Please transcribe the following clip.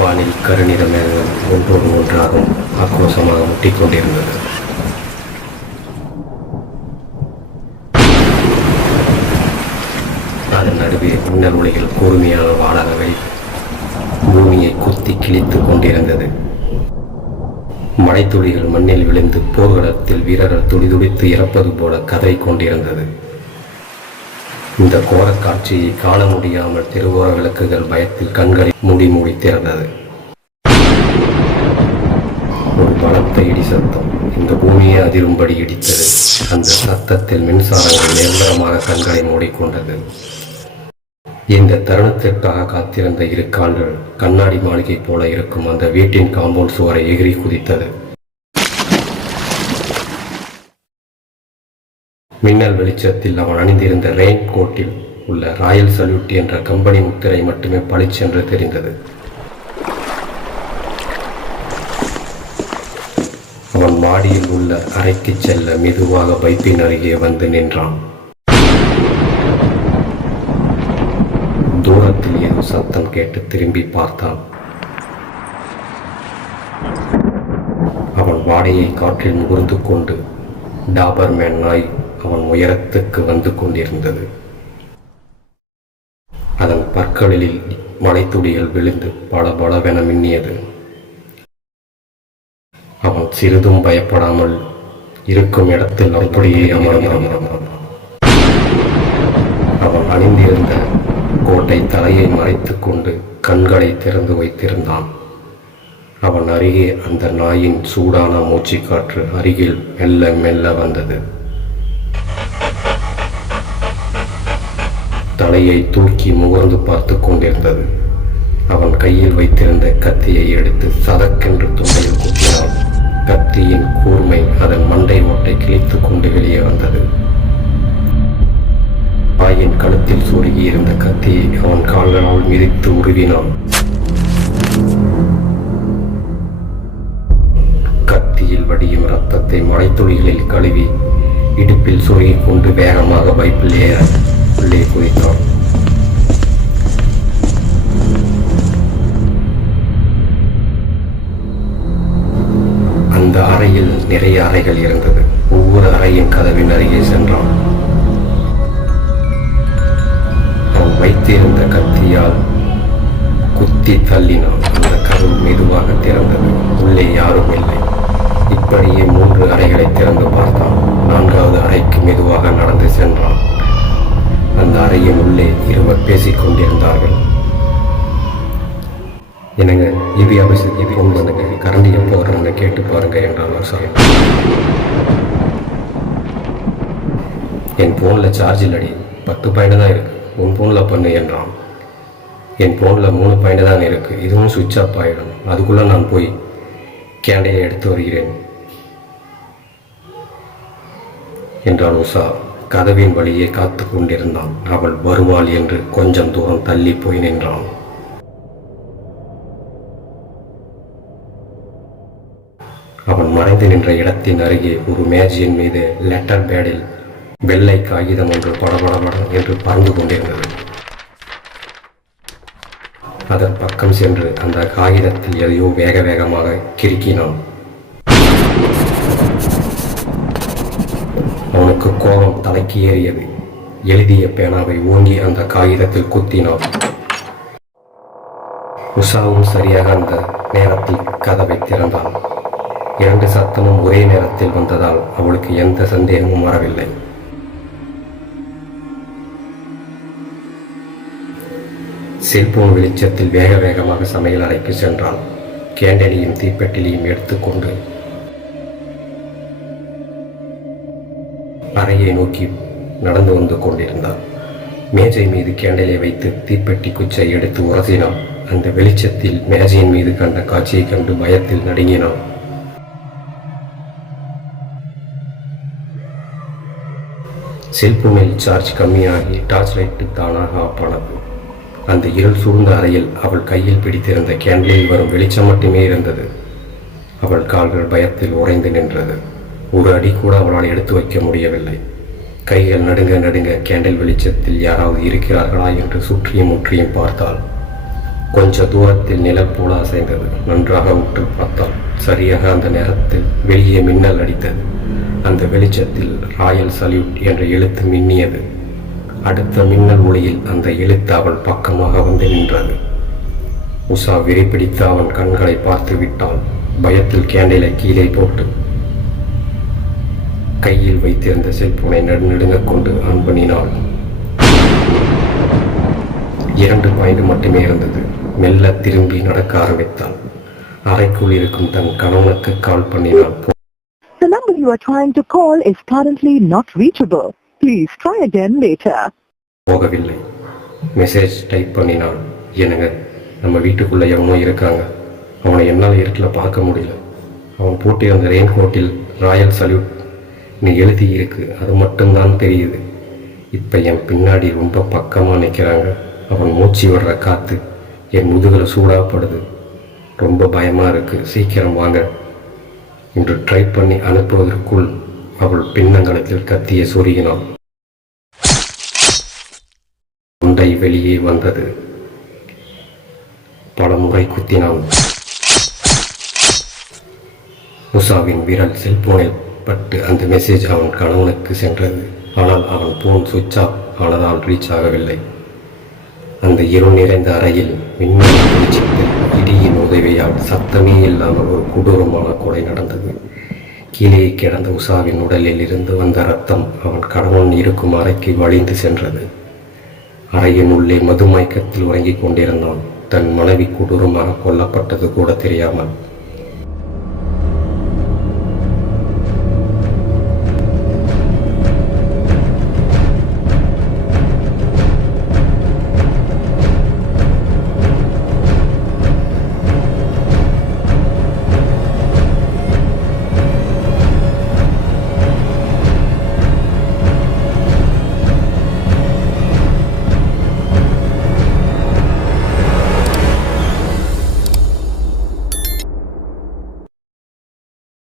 வானில் கருநிற மேகங்கள் ஒன்றோடு ஒன்றாக ஆக்ரோஷமாக முட்டிக்கொண்டிருந்தது. அதன் நடுவே மின்னல் ஒளிகள் கூர்மையான வாடகை பூமியை குத்தி கிழித்துக் கொண்டிருந்தது. மழைத்துளிகள் மண்ணில் விழுந்து போர்க்களத்தில் வீரர்கள் துடிதுடித்து இறப்பது போல கதறி கொண்டிருந்தது. இந்த கோரக் காட்சியை காண முடியாமல் தெருவோர விளக்குகள் பயத்தில் கண்களை மூடி திறந்தது. ஒரு பலத்த இடி சத்தம் இந்த பூமியை அதிரும்படி இடித்தது. அந்த சத்தத்தில் மின்சாரங்கள் நிரந்தரமாக கண்களை மூடிக்கொண்டது. இந்த தருணத்திற்காக காத்திருந்த இரு கால்கள் கண்ணாடி மாளிகை போல இருக்கும் அந்த வீட்டின் காம்பவுண்ட் சுவரை எகிரி குதித்தது. மின்னல் வெளிச்சத்தில் அவன் அணிந்திருந்த ரெயின் கோட்டில் உள்ள ராயல் சல்யூட் என்ற கம்பெனி முத்திரை மட்டுமே பளிச்சென்று தெரிந்தது. அவன் மாடியில் உள்ள அறைக்கு செல்ல மெதுவாக பைப்பின் அருகே வந்து நின்றான். தூரத்தில் ஏதோ சத்தம் கேட்டு திரும்பி பார்த்தான். அவன் வாடையை காற்றில் முகர்ந்து கொண்டு டாபர்மேன் நாய் அவன் உயரத்துக்கு வந்து கொண்டிருந்தது. அதன் பற்களில் மலைத்துளிகள் விழுந்து பளபளவென மின்னியது. அவன் சிறிதும் பயப்படாமல் இருக்கும் இடத்தில் அப்படியே அமர்ந்தான். அவன் அணிந்திருந்த கோட்டை தலையை மறைத்துக் கொண்டு கண்களை திறந்து வைத்திருந்தான். அவன் அருகே அந்த நாயின் சூடான மூச்சுக்காற்று அருகில் மெல்ல மெல்ல வந்தது. தலையை தூக்கி முகர்ந்து பார்த்து கொண்டிருந்தது. அவன் கையில் வைத்திருந்த கத்தியை எடுத்து சதக்கென்று துண்டையில் குத்தினான். கத்தியின் கூர்மை அதன் மண்டை ஓட்டை கிழித்து கொண்டு வெளியே வந்தது. நாயின் கழுத்தில் சொருகி இருந்த கத்தியை அவன் கால்களால் மிதித்து உருவினான். கத்தியில் வடியும் ரத்தத்தை மழைத்துளிகளில் கழுவி இடுப்பில் சொருகிக் கொண்டு வேகமாக பைப்பில் ஏற உள்ளே குதித்தான். அந்த அறையில் நிறைய அறைகள் இருந்தது. ஒவ்வொரு அறையின் கதவின் அருகே சென்றான். வைத்திருந்த கத்தியால் குத்தி தள்ளினான். அந்த கதவு மெதுவாக திறந்தது. உள்ளே யாரும் இல்லை. இப்படியே 3 அறைகளை திறந்து பார்த்தான். 4வது அறைக்கு மெதுவாக நடந்து சென்றான். அந்த அறையின் உள்ளே இருவர் பேசிக் கொண்டிருந்தார்கள். என்னங்க இவி அவசியம் இவி பண்ணுங்க, கரண்டி எப்போ வர்றாங்க கேட்டு பாருங்க என்றான் சார். என் ஃபோனில் சார்ஜ் இல்லடி, 10 பாயிண்ட் தான் இருக்கு, உன் ஃபோனில் பண்ணு என்றான். என் ஃபோனில் 3 பாயிண்ட் தான் இருக்கு, இதுவும் சுவிட்ச் ஆஃப் ஆகிடும். அதுக்குள்ளே நான் போய் கேண்டையை எடுத்து வருகிறேன் என்றாள் உஷா. கதவின் வழியே காத்து கொண்டிருந்தான். அவள் வருவாள் என்று கொஞ்சம் தூரம் தள்ளி போய் நின்றான். அவன் மறைந்து நின்ற இடத்தின் அருகே ஒரு மேஜையின் மீது லெட்டர் பேடில் வெள்ளை காகிதம் ஒன்று படபடபட என்று பறந்து கொண்டிருந்தது. அதன் பக்கம் சென்று அந்த காகிதத்தில் எதையோ வேக வேகமாக கிறுக்கினான். அவனுக்கு கோபம் தலைக்கு ஏறியது. எழுதிய பேனாவை ஓங்கி அந்த காகிதத்தில் குத்தினான். உஷாவும் சரியாக அந்த நேரத்தில் கதவை திறந்தாள். 2 சத்தமும் ஒரே நேரத்தில் வந்ததால் அவளுக்கு எந்த சந்தேகமும் வரவில்லை. செல்போன் வெளிச்சத்தில் வேக வேகமாக சமையல் அறைக்கு சென்றான். கேண்டலையும் தீப்பெட்டிலையும் எடுத்துக்கொண்டு அறையை நோக்கி நடந்து வந்து கொண்டிருந்தான். மேஜை மீது கேண்டலை வைத்து தீப்பெட்டி குச்சை எடுத்து உரசினான். அந்த வெளிச்சத்தில் மேஜையின் மீது கண்ட காட்சியை கண்டு பயத்தில் நடுங்கினான். செல்போனில் சார்ஜ் கம்மியாகி டார்ச் லைட்டு தானாக ஆஃப் ஆனது. அந்த இருள் சூழ்ந்த அறையில் அவள் கையில் பிடித்திருந்த கேண்டிலில் வரும் வெளிச்சம் மட்டுமே இருந்தது. அவள் கால்கள் பயத்தில் உறைந்து நின்றது. ஒரு அடி கூட அவளால் எடுத்து வைக்க முடியவில்லை. கைகள் நடுங்க கேண்டில் வெளிச்சத்தில் யாராவது இருக்கிறார்களா என்று சுற்றியும் முற்றியும் பார்த்தாள். கொஞ்ச தூரத்தில் நிழல் போல அசைந்தது. நன்றாக உற்று பார்த்தால் சரியாக அந்த நேரத்தில் வெளியே மின்னல் அடித்தது. அந்த வெளிச்சத்தில் ராயல் சல்யூட் என்ற எழுத்து மின்னியது. அடுத்த மின்னல் ஒளியில் அந்த எழுத்து அவள் பக்கமாக வந்து நின்றது. உஷா விரிப்பிடித்து அவன் கண்களை பார்த்து விட்டாள். பயத்தில் கேண்டிலை கீழே போட்டு கையில் வைத்திருந்த செல்போனை நடுநடுங்க கொண்டு ஆன் பண்ணினாள். 2 பாயிண்ட் மட்டுமே இருந்தது. மெல்ல திரும்பி நடக்க ஆரம்பித்தாள். அறைக்குள் இருக்கும் தன் கணவனுக்கு கால் பண்ணினாள். The number you are trying to call is currently not reachable. Please try again later. போகவில்லை. மெசேஜ் டைப் பண்ணினாள். என்னங்க, நம்ம வீட்டுக்குள்ள எவனோ இருக்காங்க. அவனை என்னால் இருட்டில் பார்க்க முடியல. அவன் போட்டிருந்த ரெயின் கோட்டில் ராயல் சல்யூட் நீ எழுதி இருக்கு, அது மட்டும்தான் தெரியுது. இப்போ என் பின்னாடி ரொம்ப பக்கமாக நிற்கிறாங்க. அவன் மூச்சு விடுற காற்று என் முதுகில் சூடாகப்படுது. ரொம்ப பயமாக இருக்குது. சீக்கிரம் வாங்க என்று ட்ரை பண்ணி அனுப்புவதற்குள் அவள் பின்னங்கலத்தில் கத்தியை சொருகினாள். தொண்டை வெளியே வந்தது. பல முறை குத்தினான். உஷாவின் விரல் செல்போனில் பட்டு அந்த மெசேஜ் அவன் கணவனுக்கு சென்றது. ஆனால் அவன் போன் சுவிட்ச் ஆஃப் ஆனதால் ரீச் ஆகவில்லை. அந்த இருள் நிறைந்த அறையில் மின்னல் வெளிச்சத்தில் இடியின் உதவியால் சத்தமே இல்லாமல் ஒரு கொடூரமான கொலை நடந்தது. கீழே கிடந்த உஷாவின் உடலில் இருந்து வந்த ரத்தம் அவன் கணவன் இருக்கும் அறைக்கு வழிந்து சென்றது. அறையின் உள்ளே மதுமயக்கத்தில் உறங்கிக் கொண்டிருந்தான். தன் மனைவி கொடூரமாக கொல்லப்பட்டது கூட தெரியாமல்